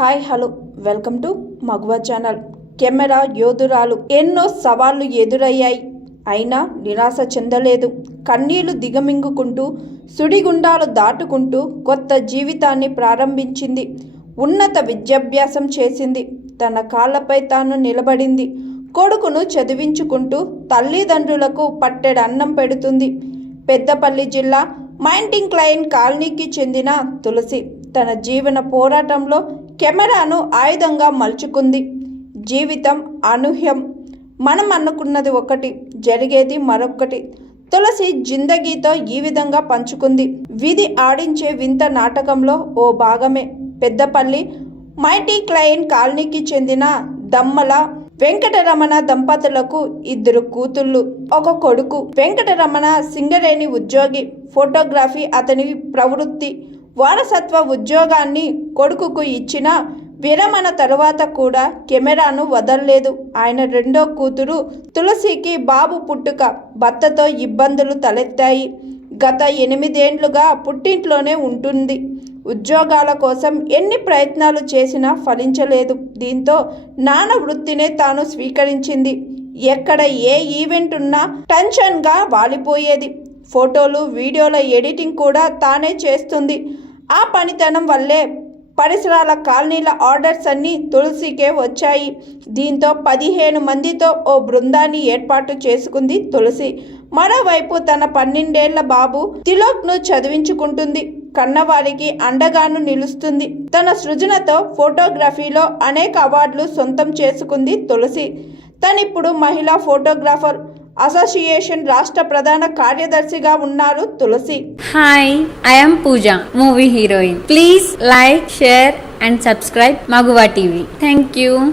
Hi hello. Welcome to Maguva channel. Camera యోధురాలు. ఎన్నో సవాళ్ళు ఎదురయ్యాయి. అయినా నిరాశ చెందలేదు. కన్నీళ్ళు దిగమింగుకుంటూ సుడిగుండాలు దాటుకుంటూ కొత్త జీవితాన్ని ప్రారంభించింది. ఉన్నత విద్యాభ్యాసం చేసింది. తన కాళ్ళపై తాను నిలబడింది. కొడుకును చదివించుకుంటూ తల్లిదండ్రులకు పట్టెడు అన్నం పెడుతుంది. పెద్దపల్లి జిల్లా మైంటింగ్ క్లైన్ కాలనీకి చెందిన తులసి తన జీవన పోరాటంలో కెమెరాను ఆయుధంగా మలుచుకుంది. జీవితం అనూహ్యం. మనం అనుకున్నది ఒకటి జరిగేది మరొకటి తులసి జిందగీతో ఈ విధంగా పంచుకుంది. విధి ఆడించే వింత నాటకంలో ఓ భాగమే. పెద్దపల్లి మైటీ క్లైన్ కాలనీకి చెందిన దమ్మల వెంకటరమణ దంపతులకు ఇద్దరు కూతుళ్ళు ఒక కొడుకు. వెంకటరమణ సింగరేణి ఉద్యోగి ఫోటోగ్రఫీ అతని ప్రవృత్తి. వారసత్వ ఉద్యోగాన్ని కొడుకుకు ఇచ్చిన విరమణ తరువాత కూడా కెమెరాను వదలలేదు. ఆయన రెండో కూతురు తులసికి బాబు పుట్టుక భర్తతో ఇబ్బందులు తలెత్తాయి. గత ఎనిమిదేండ్లుగా పుట్టింట్లోనే ఉంటుంది. ఉద్యోగాల కోసం ఎన్ని ప్రయత్నాలు చేసినా ఫలించలేదు. దీంతో నాన్న వృత్తినే తాను స్వీకరించింది. ఎక్కడ ఏ ఈవెంట్ ఉన్నా టెన్షన్గా వాలిపోయేది. ఫోటోలు వీడియోల ఎడిటింగ్ కూడా తానే చేస్తుంది. ఆ పనితనం వల్లే పరిసరాల కాలనీల ఆర్డర్స్ అన్నీ తులసికే వచ్చాయి. దీంతో పదిహేను మందితో ఓ బృందాన్ని ఏర్పాటు చేసుకుంది తులసి. మరోవైపు తన పన్నెండేళ్ళ బాబు తిలోక్ను చదివించుకుంటుంది. కన్నవారికి అండగాను నిలుస్తుంది. తన సృజనతో ఫోటోగ్రఫీలో అనేక అవార్డులు సొంతం చేసుకుంది తులసి. తనిప్పుడు మహిళా ఫోటోగ్రాఫర్ అసోసియేషన్ రాష్ట్ర ప్రధాన కార్యదర్శిగా ఉన్నారు Tulasi. Hi I'm Pooja movie heroine please like share and subscribe Maguva TV thank you